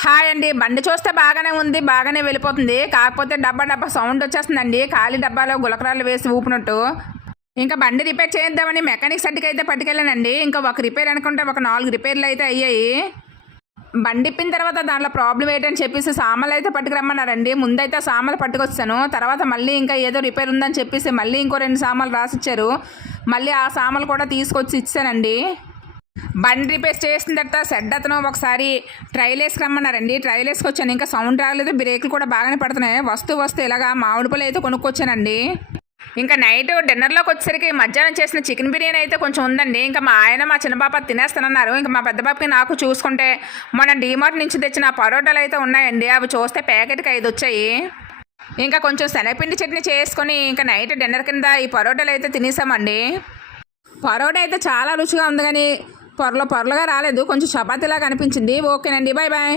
Hi అండి. బండి చూస్తే బాగానే ఉంది, బాగానే వెళ్ళిపోతుంది. కాకపోతే డబ్బా డబ్బా సౌండ్ వచ్చేస్తుందండి, ఖాళీ డబ్బాలో గులకరాలు వేసి ఊపినట్టు. ఇంకా బండి రిపేర్ చేద్దామని మెకానిక్ సర్టికి అయితే పట్టుకెళ్ళానండి. ఇంకా ఒక రిపేర్ అనుకుంటే ఒక 4 రిపేర్లు అయితే అయ్యాయి. బండి ఇప్పిన తర్వాత దాంట్లో ప్రాబ్లం ఏంటని చెప్పేసి సామాన్లు అయితే పట్టుకురమ్మన్నారండి. ముందైతే సామాన్లు పట్టుకొచ్చాను, తర్వాత మళ్ళీ ఇంకా ఏదో రిపేర్ ఉందని చెప్పేసి మళ్ళీ ఇంకో 2 సామాన్లు రాసిచ్చారు. మళ్ళీ ఆ సామాన్లు కూడా తీసుకొచ్చి ఇచ్చానండి. బండి రిపేర్ చేసిన తర్వాత సెడ్ అతను ఒకసారి ట్రైల్ వేసుకురమ్మన్నారండి. ట్రైల్ వేసుకొచ్చాను, ఇంకా సౌండ్ రాలేదు, బ్రేకులు కూడా బాగానే పడుతున్నాయి. వస్తూ ఇలాగా మామిడి పళ్ళు అయితే కొనుక్కొచ్చానండి. ఇంకా నైట్ డిన్నర్లోకి వచ్చేసరికి మధ్యాహ్నం చేసిన చికెన్ బిర్యానీ అయితే కొంచెం ఉందండి. ఇంకా మా ఆయన మా చిన్న పాప తినేస్తానన్నారు. ఇంకా మా పెద్ద పాపకి నాకు చూసుకుంటే మన డీమార్ట్ నుంచి తెచ్చిన పరోటాలు అయితే ఉన్నాయండి. అవి చూస్తే ప్యాకెట్కి 5 వచ్చాయి. ఇంకా కొంచెం శనగపిండి చట్నీ చేసుకొని ఇంకా నైట్ డిన్నర్ కింద ఈ పరోటాలు అయితే తినేసామండి. పరోటా అయితే చాలా రుచిగా ఉంది, కానీ పొరలుగా రాలేదు, కొంచెం చపాతీలాగా అనిపించింది. ఓకేనండి, బాయ్ బాయ్.